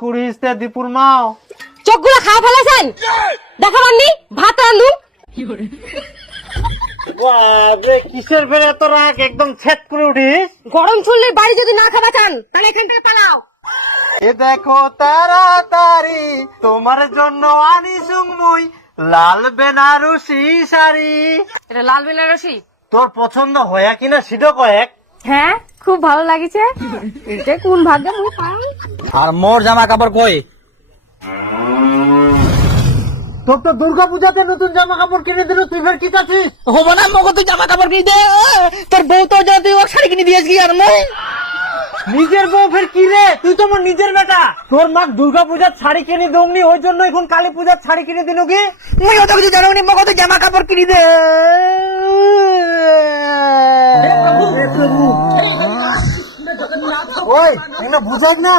কুড়িতে দীপুর মাও চোখগুলো খাওয়া ফেলেছেন দেখা পাননি ভাত রান্ধু কিসের ফের এত রাগ একদম ছেদ করে উঠিস। গরম চুললে বাড়ি যদি না খাবা চান তাহলে এখান থেকে পালাও। এ দেখো তাড়াতাড়ি তোমার জন্য আনি সুংমুই লাল বেনারসি শাড়ি। এটা লাল বেনারসি তোর পছন্দ হয়া কিনা সেটা কয়েক। হ্যাঁ খুব ভালো লাগিছে এটা কোন ভাগ্যে মুই পাই। আর মোর জামা কাপড় কই? তোর তো দুর্গা পূজাতে নতুন জামা কাপড় কিনে দিল, তুই ফের কি চাচ্ছিস? হবো না মগো, তুই জামা কাপড় কিনে দে। তোর বউ তো যা তুই শাড়ি কিনে দিয়েছ কি আর মই নিজের বউ ফের কি রে? তুই তো আমার নিজের বেটা। তোর মা দুর্গা পূজার শাড়ি কিনে দৌনি, ওই জন্য এখন কালী পূজার শাড়ি কিনে দিল কি? মুই অত কিছু জানো নি মগো, তুই জামা কাপড় কিনে দে। ওই এগুলো বুঝাস না।